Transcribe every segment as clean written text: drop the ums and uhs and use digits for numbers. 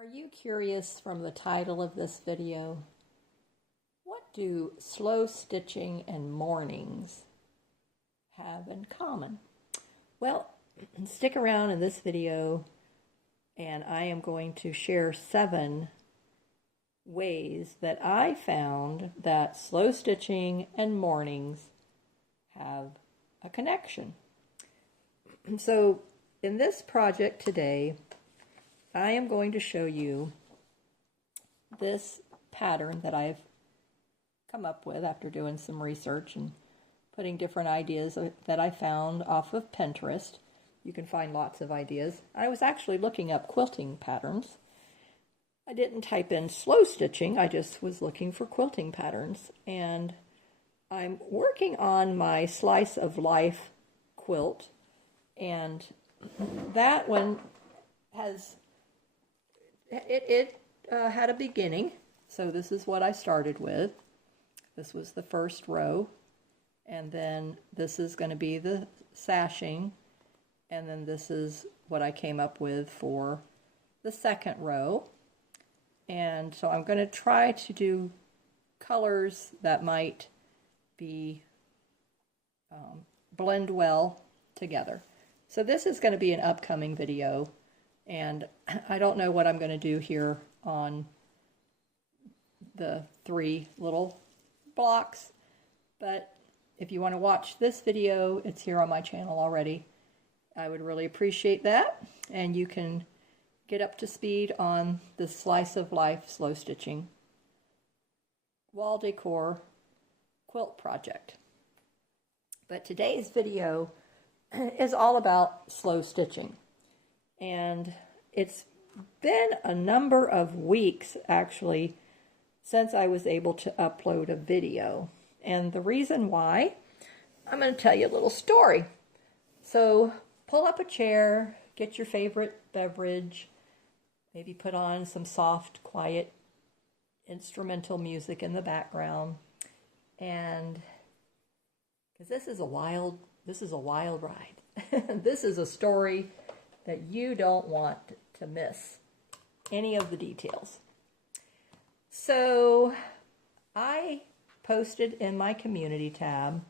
Are you curious from the title of this video? What do slow stitching and mornings have in common? Well, stick around in this video and I am going to share 7 ways that I found that slow stitching and mornings have a connection. So in this project today, I am going to show you this pattern that I've come up with after doing some research and putting different ideas that I found off of Pinterest. You can find lots of ideas. I was actually looking up quilting patterns. I didn't type in slow stitching, I just was looking for quilting patterns. And I'm working on my Slice of Life quilt, and that one has had a beginning. So this is what I started with. This was the first row, and then this is going to be the sashing, and then this is what I came up with for the second row. And so I'm going to try to do colors that might be blend well together. So this is going to be an upcoming video, and I don't know what I'm going to do here on the 3 little blocks, but if you want to watch this video, it's here on my channel already. I would really appreciate that, and you can get up to speed on the Slice of Life slow stitching wall decor quilt project. But today's video is all about slow stitching, and it's been a number of weeks actually since I was able to upload a video. And the reason why, I'm going to tell you a little story. So pull up a chair, get your favorite beverage, maybe put on some soft, quiet instrumental music in the background, and because this is a wild ride. This is a story that you don't want to miss any of the details. So I posted in my community tab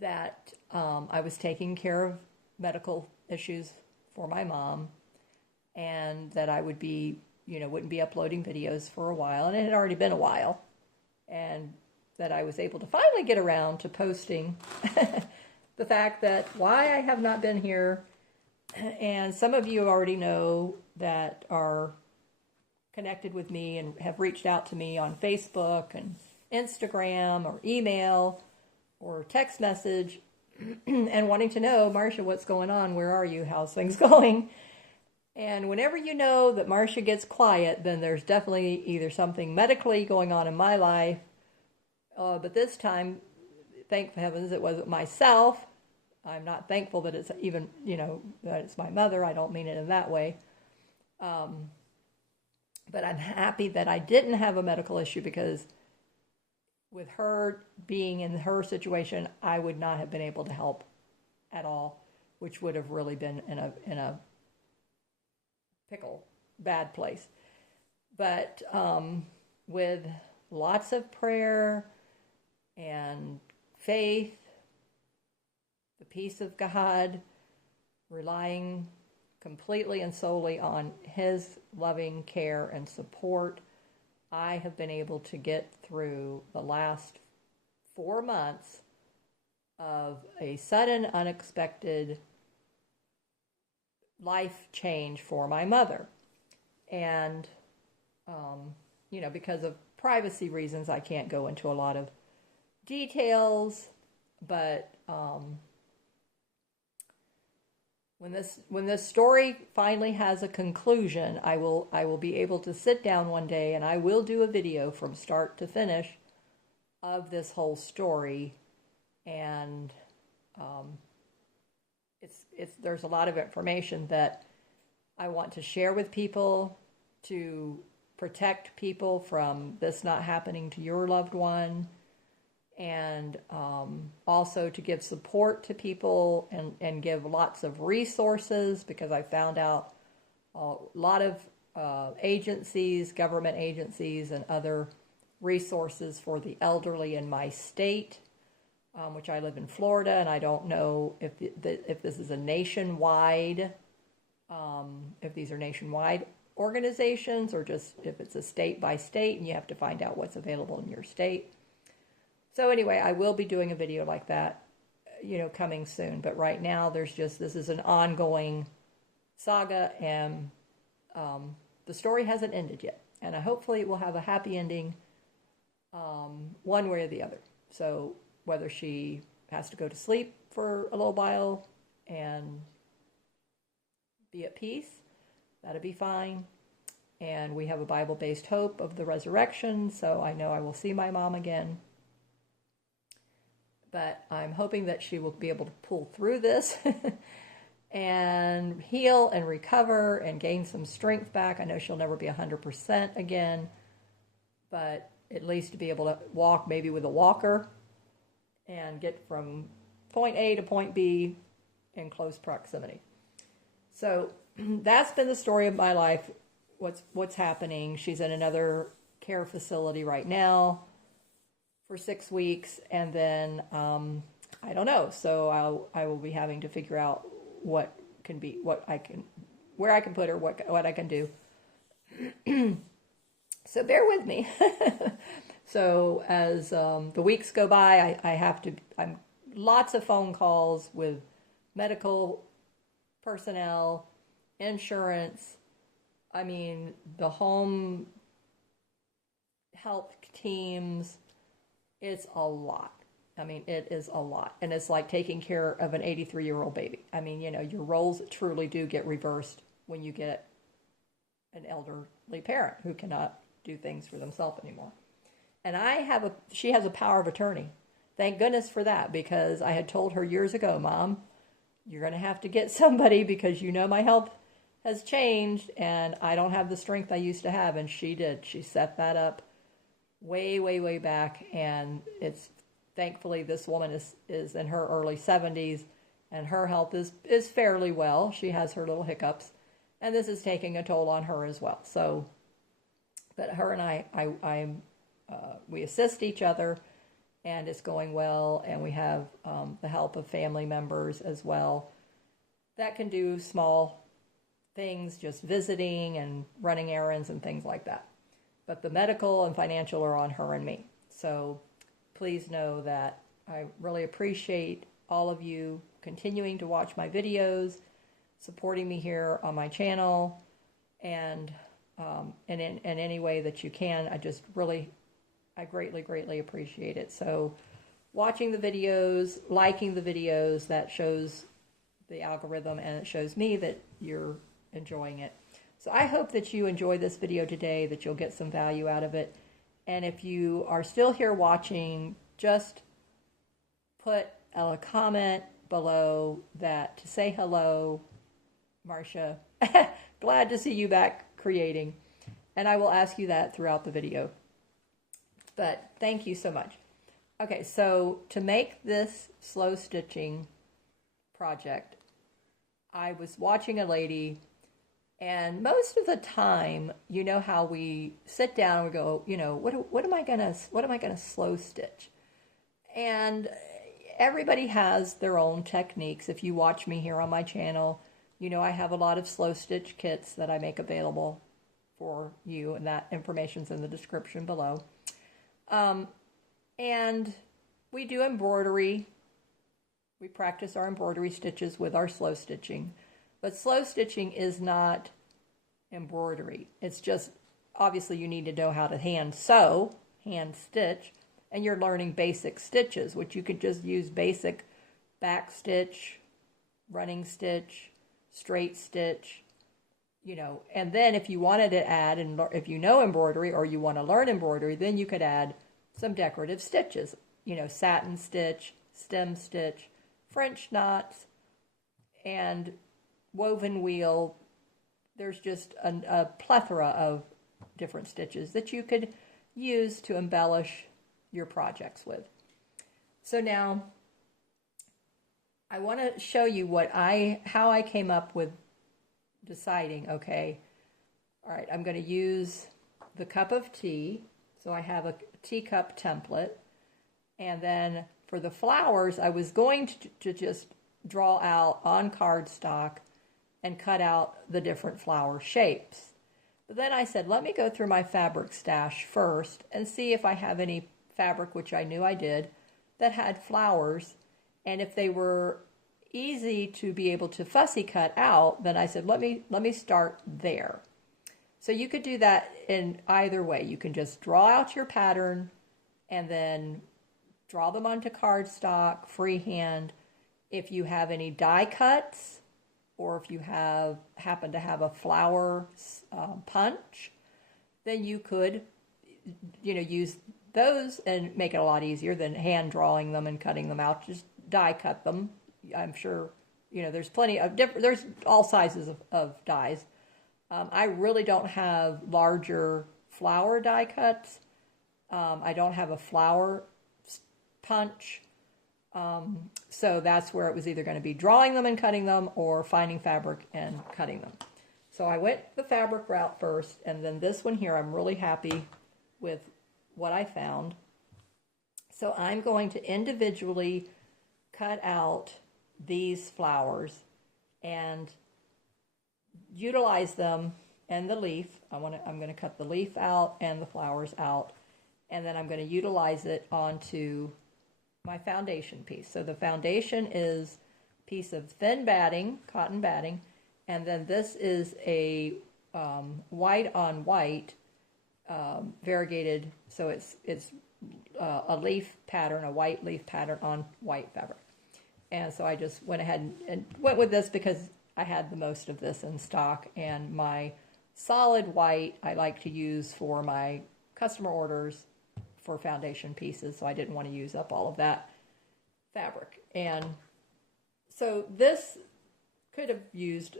that I was taking care of medical issues for my mom, and that I would be, wouldn't be uploading videos for a while, and it had already been a while, and that I was able to finally get around to posting the fact that why I have not been here. And some of you already know that are connected with me and have reached out to me on Facebook and Instagram or email or text message and wanting to know, Marcia, what's going on? Where are you? How's things going? And whenever you know that Marcia gets quiet, then there's definitely either something medically going on in my life, but this time, thank heavens, it wasn't myself. I'm not thankful that it's even, that it's my mother. I don't mean it in that way. But I'm happy that I didn't have a medical issue, because with her being in her situation, I would not have been able to help at all, which would have really been in a pickle, bad place. But with lots of prayer and faith, the peace of God, relying completely and solely on His loving care and support, I have been able to get through the last 4 months of a sudden, unexpected life change for my mother. And, because of privacy reasons, I can't go into a lot of details, but when this story finally has a conclusion, I will be able to sit down one day and I will do a video from start to finish of this whole story. And there's a lot of information that I want to share with people to protect people from this not happening to your loved one, and also to give support to people and give lots of resources, because I found out a lot of agencies, government agencies, and other resources for the elderly in my state, which I live in Florida, and I don't know if this is a nationwide, if these are nationwide organizations or just if it's a state by state and you have to find out what's available in your state. So anyway, I will be doing a video like that, coming soon. But right now, this is an ongoing saga, and the story hasn't ended yet. And hopefully it will have a happy ending, one way or the other. So whether she has to go to sleep for a little while and be at peace, that'll be fine. And we have a Bible-based hope of the resurrection, so I know I will see my mom again. But I'm hoping that she will be able to pull through this and heal and recover and gain some strength back. I know she'll never be 100% again, but at least to be able to walk maybe with a walker and get from point A to point B in close proximity. So that's been the story of my life, what's happening. She's in another care facility right now for 6 weeks, and then I don't know. So I will be having to figure out where I can put her, what I can do. So bear with me. So as the weeks go by, I'm lots of phone calls with medical personnel, insurance. I mean, the home health teams. It's a lot. I mean, it is a lot. And it's like taking care of an 83-year-old baby. I mean, your roles truly do get reversed when you get an elderly parent who cannot do things for themselves anymore. And she has a power of attorney. Thank goodness for that, because I had told her years ago, Mom, you're going to have to get somebody because my health has changed and I don't have the strength I used to have. And she did. She set that up way, way, way back, and it's thankfully this woman is in her early 70s, and her health is fairly well. She has her little hiccups, and this is taking a toll on her as well. So, but her and we assist each other, and it's going well, and we have the help of family members as well that can do small things, just visiting and running errands and things like that. But the medical and financial are on her and me. So please know that I really appreciate all of you continuing to watch my videos, supporting me here on my channel, and in any way that you can. I greatly, greatly appreciate it. So watching the videos, liking the videos, that shows the algorithm, and it shows me that you're enjoying it. So I hope that you enjoyed this video today, that you'll get some value out of it. And if you are still here watching, just put a comment below that to say hello, Marcia. Glad to see you back creating. And I will ask you that throughout the video. But thank you so much. Okay, so to make this slow stitching project, I was watching a lady. And most of the time, how we sit down and we go, what am I gonna slow stitch? And everybody has their own techniques. If you watch me here on my channel, I have a lot of slow stitch kits that I make available for you, and that information's in the description below. And we do embroidery. We practice our embroidery stitches with our slow stitching. But slow stitching is not embroidery. It's just, obviously you need to know how to hand sew, hand stitch, and you're learning basic stitches, which you could just use basic back stitch, running stitch, straight stitch, and then if you wanted to add, and if you know embroidery or you want to learn embroidery, then you could add some decorative stitches, satin stitch, stem stitch, French knots, and woven wheel. There's just a plethora of different stitches that you could use to embellish your projects with. So now I want to show you how I came up with deciding, okay, all right, I'm going to use the cup of tea. So I have a teacup template. And then for the flowers, I was going to just draw out on cardstock and cut out the different flower shapes. But then I said, let me go through my fabric stash first and see if I have any fabric, which I knew I did, that had flowers. And if they were easy to be able to fussy cut out, then I said, let me start there. So you could do that in either way. You can just draw out your pattern and then draw them onto cardstock, freehand. If you have any die cuts, or if you happen to have a flower punch, then you could, use those and make it a lot easier than hand drawing them and cutting them out. Just die cut them. I'm sure, there's plenty of there's all sizes of dies. I really don't have larger flower die cuts. I don't have a flower punch. So that's where it was either going to be drawing them and cutting them or finding fabric and cutting them. So I went the fabric route first, and then this one here, I'm really happy with what I found. So I'm going to individually cut out these flowers and utilize them and the leaf. I'm going to cut the leaf out and the flowers out, and then I'm going to utilize it onto my foundation piece. So the foundation is a piece of thin batting, cotton batting, and then this is a white on white variegated. So it's a leaf pattern, a white leaf pattern on white fabric. And so I just went ahead and went with this because I had the most of this in stock, and my solid white I like to use for my customer orders for foundation pieces, so I didn't want to use up all of that fabric. And so this could have used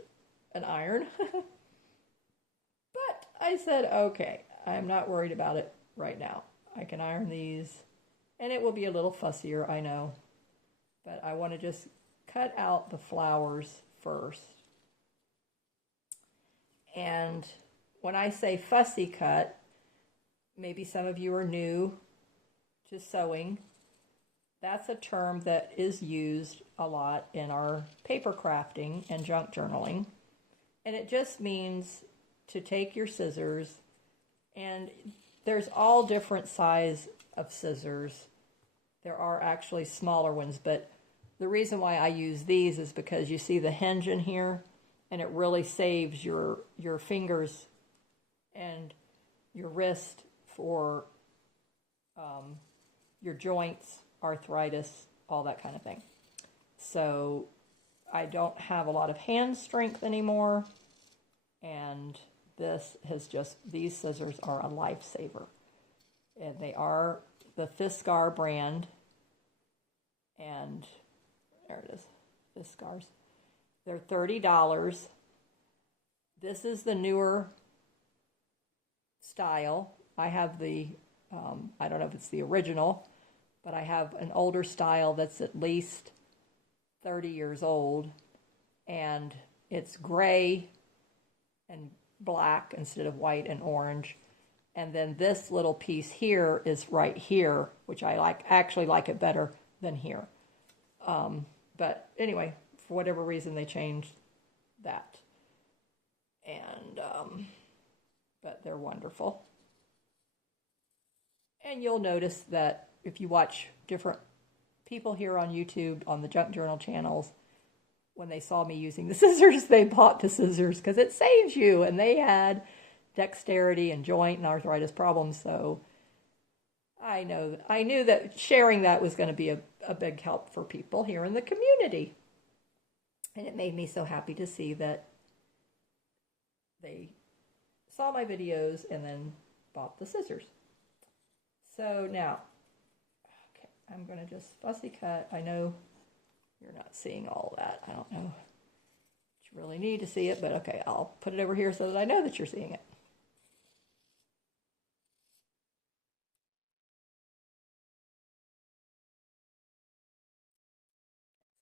an iron, but I said, okay, I'm not worried about it right now. I can iron these, and it will be a little fussier, I know, but I want to just cut out the flowers first. And when I say fussy cut, maybe some of you are new to sewing. That's a term that is used a lot in our paper crafting and junk journaling. And it just means to take your scissors, and there's all different size of scissors. There are actually smaller ones, but the reason why I use these is because you see the hinge in here, and it really saves your fingers and your wrist for your joints, arthritis, all that kind of thing. So I don't have a lot of hand strength anymore, and these scissors are a lifesaver. And they are the Fiskars brand, and there it is, Fiskars. They're $30. This is the newer style. I have the, I don't know if it's the original, but I have an older style that's at least 30 years old, and it's gray and black instead of white and orange. And then this little piece here is right here, which I actually like it better than here. But anyway, for whatever reason, they changed that. And, but they're wonderful. And you'll notice that if you watch different people here on YouTube, on the Junk Journal channels, when they saw me using the scissors, they bought the scissors because it saves you. And they had dexterity and joint and arthritis problems. So I knew that sharing that was going to be a big help for people here in the community. And it made me so happy to see that they saw my videos and then bought the scissors. So now, okay, I'm going to just fussy cut. I know you're not seeing all that. I don't know if you really need to see it, but okay, I'll put it over here so that I know that you're seeing it.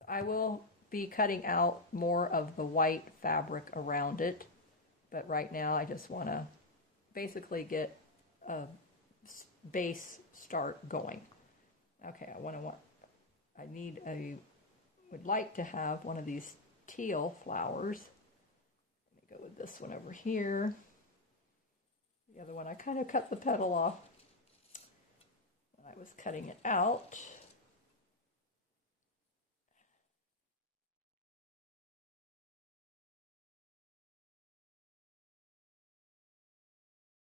I will be cutting out more of the white fabric around it, but right now I just want to basically get a base start going. Okay, would like to have one of these teal flowers. Let me go with this one over here. The other one, I kind of cut the petal off when I was cutting it out.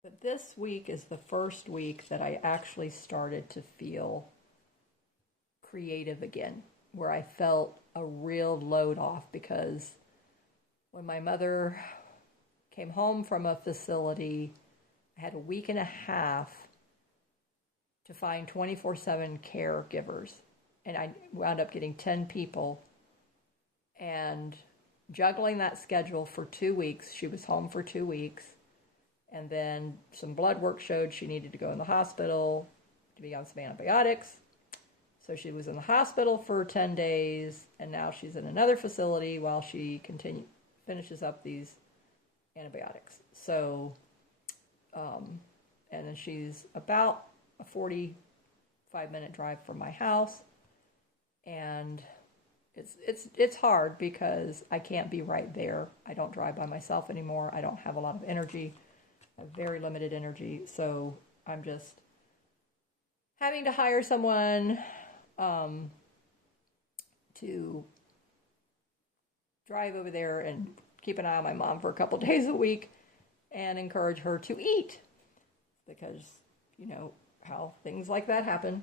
But this week is the first week that I actually started to feel creative again, where I felt a real load off, because when my mother came home from a facility, I had a week and a half to find 24/7 caregivers, and I wound up getting 10 people, and juggling that schedule for 2 weeks. She was home for 2 weeks, and then some blood work showed she needed to go in the hospital to be on some antibiotics. So she was in the hospital for 10 days, and now she's in another facility while she finishes up these antibiotics. So, and then she's about a 45-minute drive from my house, and it's hard because I can't be right there. I don't drive by myself anymore. I don't have a lot of energy. I have very limited energy, so I'm just having to hire someone to drive over there and keep an eye on my mom for a couple days a week and encourage her to eat, because you know how things like that happen.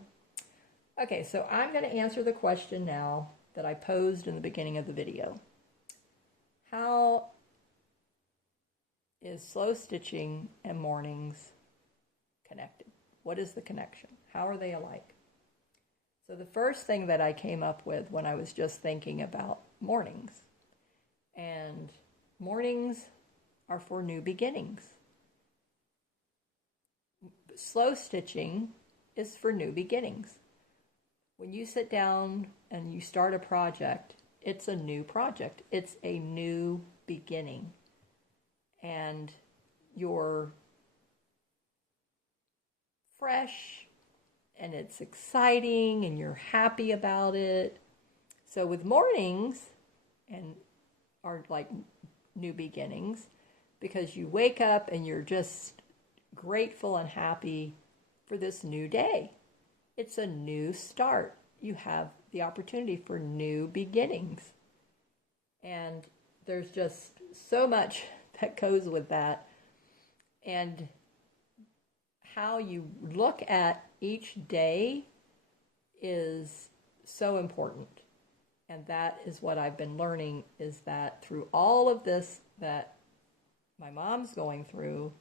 Okay, so I'm going to answer the question now that I posed in the beginning of the video. How is slow stitching and mornings connected? What is the connection? How are they alike? So the first thing that I came up with when I was just thinking about mornings, and mornings are for new beginnings. Slow stitching is for new beginnings. When you sit down and you start a project, it's a new project. It's a new beginning. And you're fresh, and it's exciting, and you're happy about it. So with mornings and are like new beginnings, because you wake up and you're just grateful and happy for this new day. It's a new start. You have the opportunity for new beginnings. And there's just so much that goes with that. And how you look at each day is so important. And that is what I've been learning, is that through all of this that my mom's going through,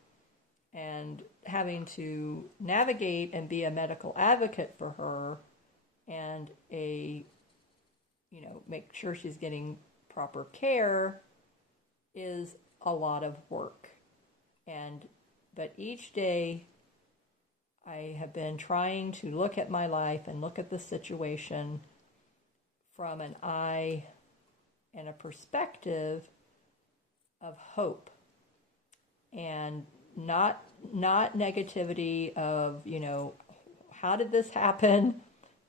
and having to navigate and be a medical advocate for her, and make sure she's getting proper care, is a lot of work. But each day I have been trying to look at my life and look at the situation from an eye and a perspective of hope, and not negativity of, how did this happen?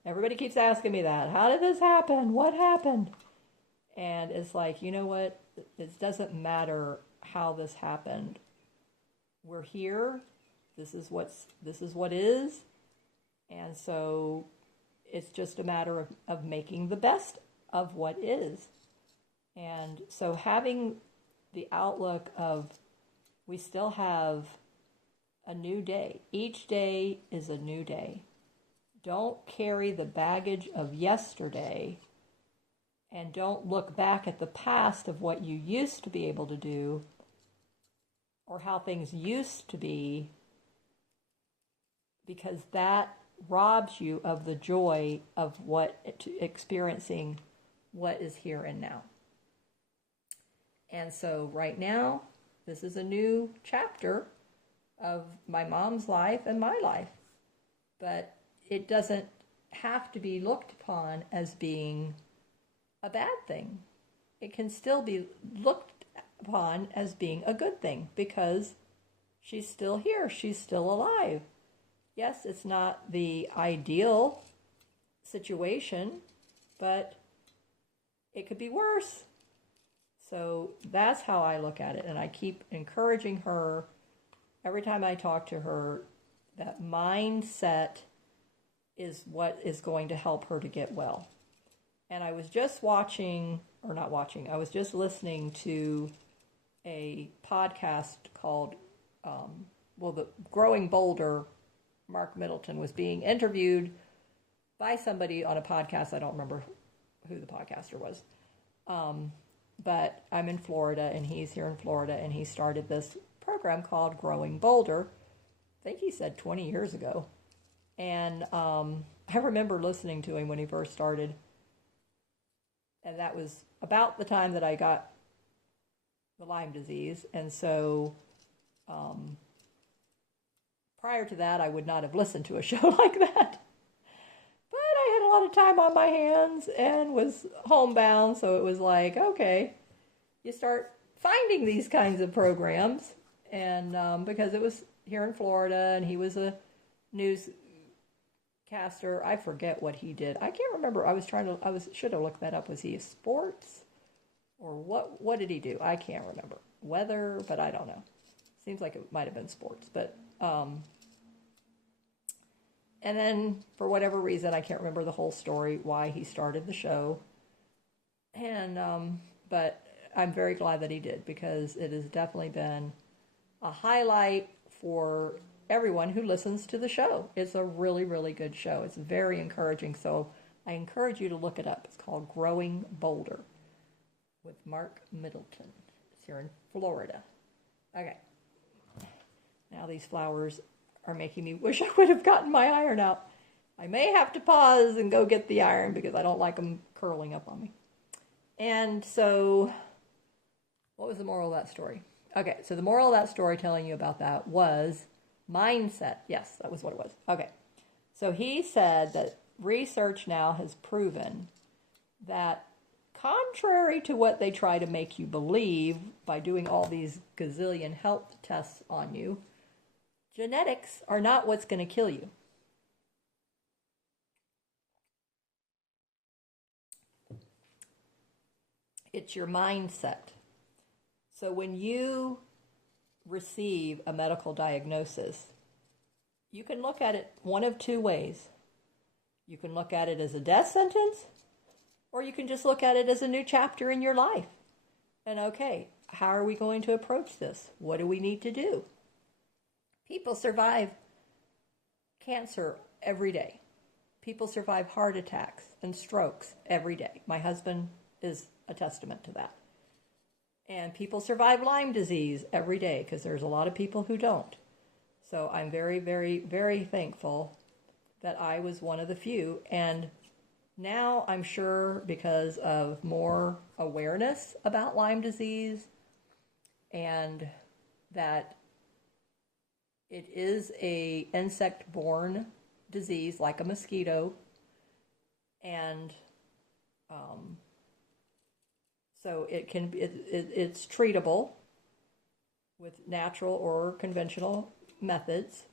Everybody keeps asking me that. How did this happen? What happened? And it's like, you know what? It doesn't matter how this happened. We're here. This is what is. And so it's just a matter of making the best of what is. And so having the outlook of, we still have a new day. Each day is a new day. Don't carry the baggage of yesterday, and don't look back at the past of what you used to be able to do or how things used to be, because that robs you of the joy of experiencing what is here and now. And so right now, this is a new chapter of my mom's life and my life. But it doesn't have to be looked upon as being a bad thing. It can still be looked upon as being a good thing because she's still here. She's still alive. Yes, it's not the ideal situation, but it could be worse. So that's how I look at it. And I keep encouraging her every time I talk to her that mindset is what is going to help her to get well. And I was just I was just listening to a podcast called, the Growing Bolder. Mark Middleton was being interviewed by somebody on a podcast. I don't remember who the podcaster was. But I'm in Florida, and he's here in Florida, and he started this program called Growing Bolder. I think he said 20 years ago. And I remember listening to him when he first started. And that was about the time that I got the Lyme disease. And so prior to that, I would not have listened to a show like that. But I had a lot of time on my hands and was homebound. So it was like, okay, you start finding these kinds of programs. And because it was here in Florida and he was a newscaster, I forget what he did. I can't remember. Should have looked that up. Was he a sports or what did he do? I can't remember. Weather, but I don't know. Seems like it might have been sports, but and then for whatever reason, I can't remember the whole story why he started the show. And but I'm very glad that he did, because it has definitely been a highlight for everyone who listens to the show. It's a really, really good show. It's very encouraging. So I encourage you to look it up. It's called Growing Bolder with Mark Middleton. It's here in Florida. Okay. Now these flowers are making me wish I would have gotten my iron out. I may have to pause and go get the iron because I don't like them curling up on me. And so, what was the moral of that story? Okay, so the moral of that story telling you about that was mindset. Yes, that was what it was. Okay, so he said that research now has proven that contrary to what they try to make you believe by doing all these gazillion health tests on you, genetics are not what's going to kill you. It's your mindset. So when you receive a medical diagnosis, you can look at it one of two ways. You can look at it as a death sentence, or you can just look at it as a new chapter in your life. And okay, how are we going to approach this? What do we need to do? People survive cancer every day. People survive heart attacks and strokes every day. My husband is a testament to that. And people survive Lyme disease every day, because there's a lot of people who don't. So I'm very, very, very thankful that I was one of the few. And now I'm sure, because of more awareness about Lyme disease and that it is a insect-borne disease like a mosquito, and so it's treatable with natural or conventional methods.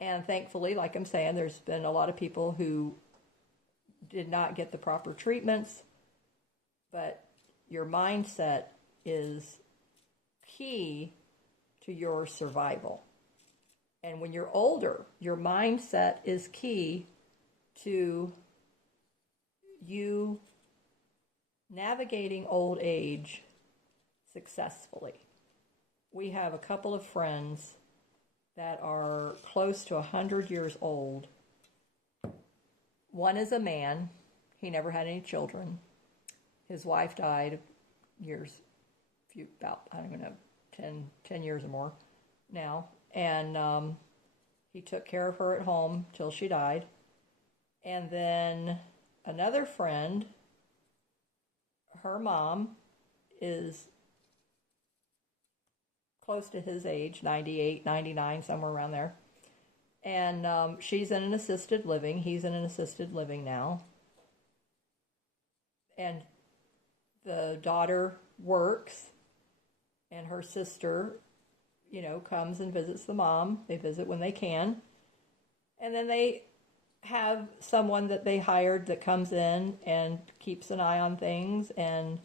And thankfully, like I'm saying, there's been a lot of people who did not get the proper treatments, but your mindset is key to your survival. And when you're older, your mindset is key to you navigating old age successfully. We have a couple of friends that are close to 100 years old. One is a man. He never had any children. His wife died about, I don't even know, 10 years or more now. And he took care of her at home till she died. And then another friend, her mom is close to his age, 98, 99, somewhere around there. And she's in an assisted living. He's in an assisted living now. and the daughter works, and her sister, comes and visits the mom. They visit when they can. And then they have someone that they hired that comes in and keeps an eye on things and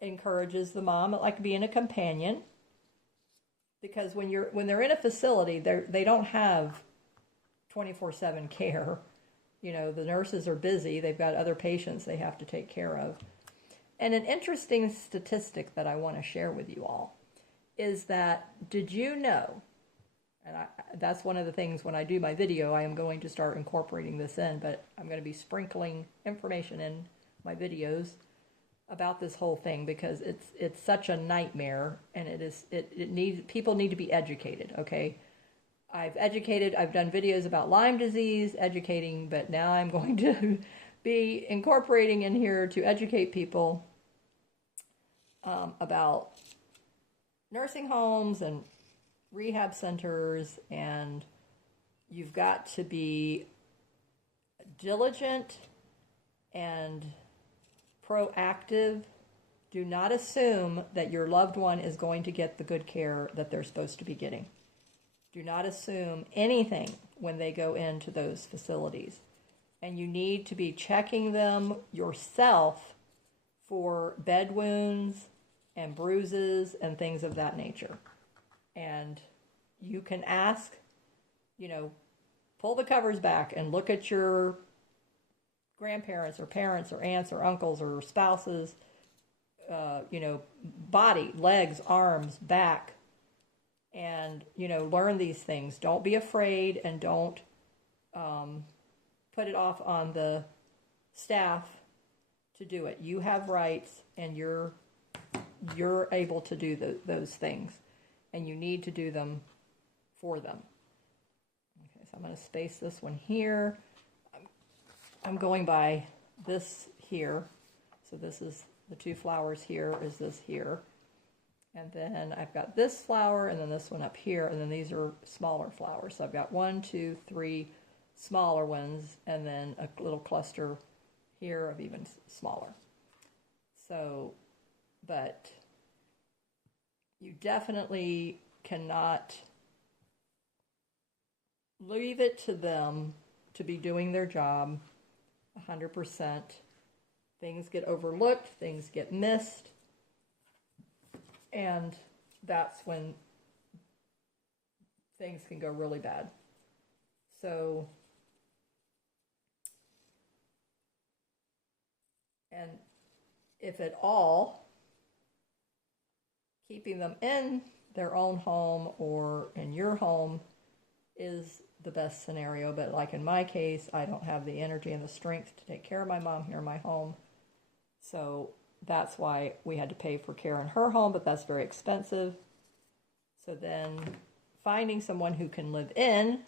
encourages the mom, like being a companion. Because when they're in a facility, they don't have 24/7 care. The nurses are busy. They've got other patients they have to take care of. And an interesting statistic that I want to share with you all is that, did you know, and that's one of the things when I do my video, I am going to start incorporating this in, but I'm going to be sprinkling information in my videos about this whole thing because it's such a nightmare, and people need to be educated, okay? I've done videos about Lyme disease, educating, but now I'm going to be incorporating in here to educate people about nursing homes and rehab centers, and you've got to be diligent and proactive. Do not assume that your loved one is going to get the good care that they're supposed to be getting. Do not assume anything when they go into those facilities. And you need to be checking them yourself for bed wounds and bruises and things of that nature. And you can ask, pull the covers back and look at your grandparents or parents or aunts or uncles or spouses, body, legs, arms, back, and, learn these things. Don't be afraid, and don't put it off on the staff to do it. You have rights, and you're able to do those things, and you need to do them for them. Okay, so I'm going to space this one here. I'm going by this here. So this is the two flowers here, is this here. And then I've got this flower, and then this one up here, and then these are smaller flowers. So I've got 1, 2, 3 smaller ones, and then a little cluster here of even smaller. So, but you definitely cannot leave it to them to be doing their job 100%. Things get overlooked, things get missed, and that's when things can go really bad. So, and if at all, keeping them in their own home or in your home is the best scenario. But like in my case, I don't have the energy and the strength to take care of my mom here in my home. So that's why we had to pay for care in her home, but that's very expensive. So then finding someone who can live in,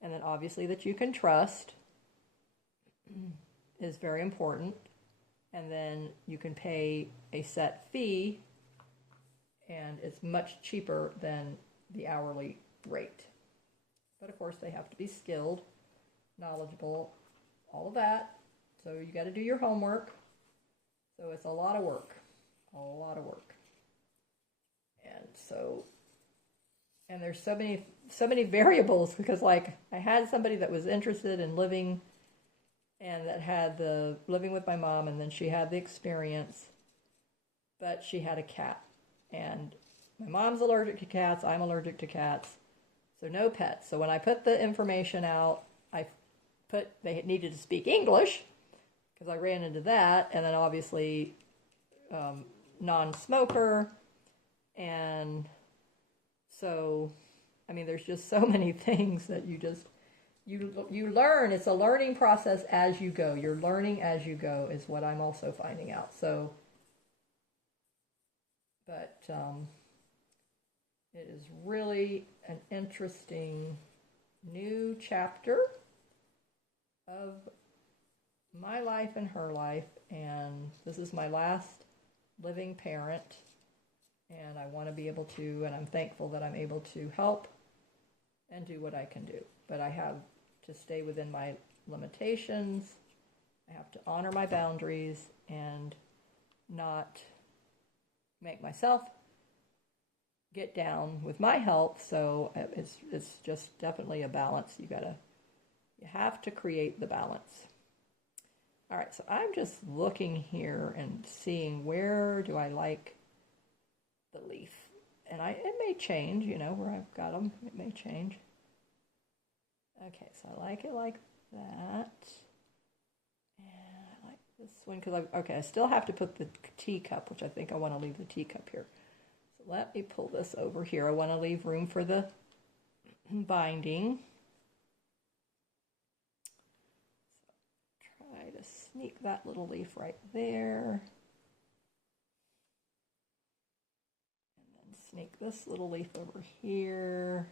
and then obviously that you can trust, is very important. And then you can pay a set fee, and it's much cheaper than the hourly rate. But of course they have to be skilled, knowledgeable, all of that. So you got to do your homework. So it's a lot of work, a lot of work. And there's so many variables, because like I had somebody that was interested in living, and that had the living with my mom, and then she had the experience, but she had a cat, and my mom's allergic to cats, I'm allergic to cats, so no pets. So when I put the information out, they needed to speak English, because I ran into that, and then obviously non-smoker, and so, I mean, there's just so many things that you learn. It's a learning process as you go. You're learning as you go is what I'm also finding out. So, but it is really an interesting new chapter of my life and her life, and this is my last living parent, and I want to be able to, and I'm thankful that I'm able to help and do what I can do, but I have to stay within my limitations I have to honor my boundaries and not make myself get down with my health. So it's just definitely a balance. You have to create the balance. All right, so I'm just looking here and seeing where do I like the leaf. And it may change, you know, where I've got them. It may change. Okay, so I like it like that. And I like this one because I still have to put the teacup, which I think I want to leave the teacup here. So let me pull this over here. I want to leave room for the binding. So try to sneak that little leaf right there. Sneak this little leaf over here,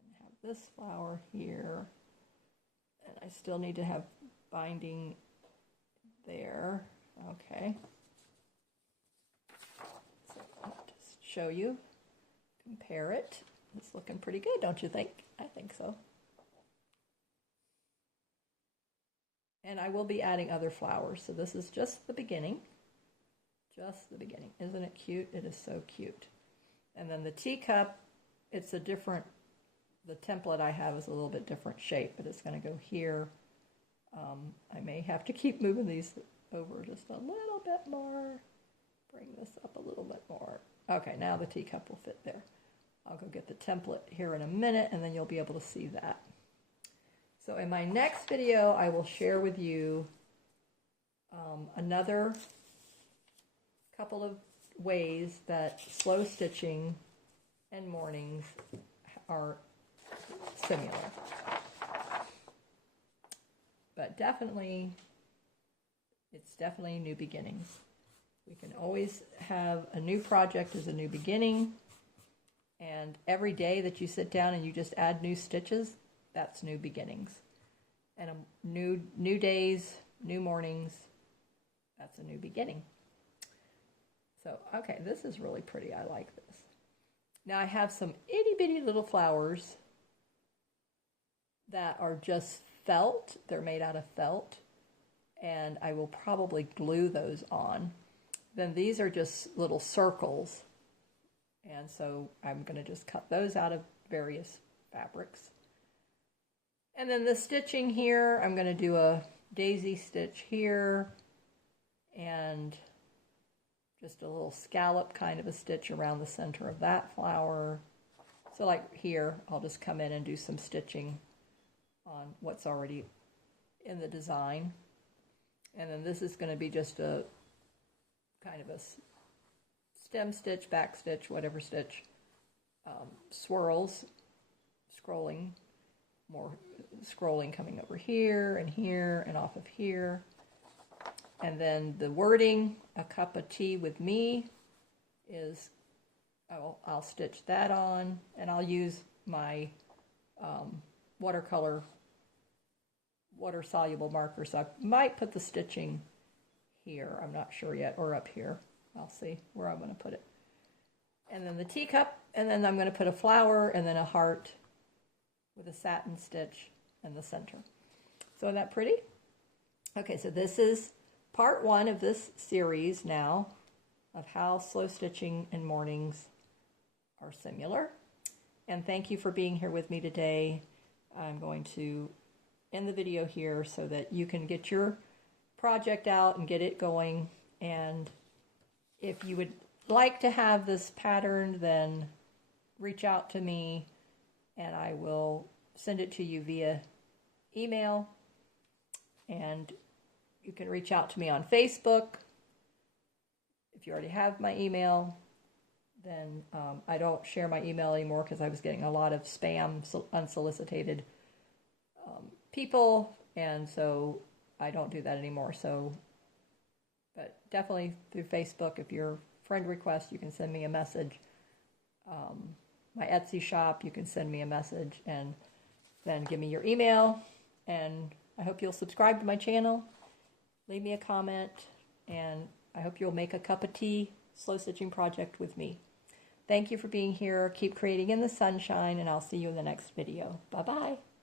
and have this flower here, and I still need to have binding there. Okay, so I'll just show you, compare it. It's looking pretty good, don't you think? I think so. And I will be adding other flowers, so this is just the beginning. Just the beginning. Isn't it cute? It is so cute. And then the teacup, it's a different, the template I have is a little bit different shape, but it's going to go here. I may have to keep moving these over just a little bit more. Bring this up a little bit more. Okay, now the teacup will fit there. I'll go get the template here in a minute, and then you'll be able to see that. So in my next video, I will share with you another couple of ways that slow stitching and mornings are similar. But definitely, it's definitely new beginnings. We can always have a new project as a new beginning, and every day that you sit down and you just add new stitches, that's new beginnings. And new days, new mornings, that's a new beginning. So, okay, this is really pretty. I like this. Now I have some itty-bitty little flowers that are just felt. They're made out of felt, and I will probably glue those on. Then these are just little circles, and so I'm going to just cut those out of various fabrics. And then the stitching here, I'm going to do a daisy stitch here, and just a little scallop kind of a stitch around the center of that flower. So like here, I'll just come in and do some stitching on what's already in the design. And then this is going to be just a kind of a stem stitch, back stitch, whatever stitch, swirls, scrolling, more scrolling coming over here and off of here. And then the wording, a cup of tea with me, is, I'll stitch that on, and I'll use my water soluble marker. So I might put the stitching here. I'm not sure yet, or up here. I'll see where I'm going to put it. And then the teacup, and then I'm going to put a flower and then a heart with a satin stitch in the center. So isn't that pretty? Okay, so this is part 1 of this series now of how slow stitching and mornings are similar. And thank you for being here with me today. I'm going to end the video here so that you can get your project out and get it going. And if you would like to have this pattern, then reach out to me and I will send it to you via email. And you can reach out to me on Facebook. If you already have my email, then I don't share my email anymore because I was getting a lot of spam, unsolicited people, and so I don't do that anymore. So, but definitely through Facebook, if you're friend request, you can send me a message. My Etsy shop, you can send me a message and then give me your email. And I hope you'll subscribe to my channel. Leave me a comment, and I hope you'll make a cup of tea slow stitching project with me. Thank you for being here. Keep creating in the sunshine, and I'll see you in the next video. Bye-bye.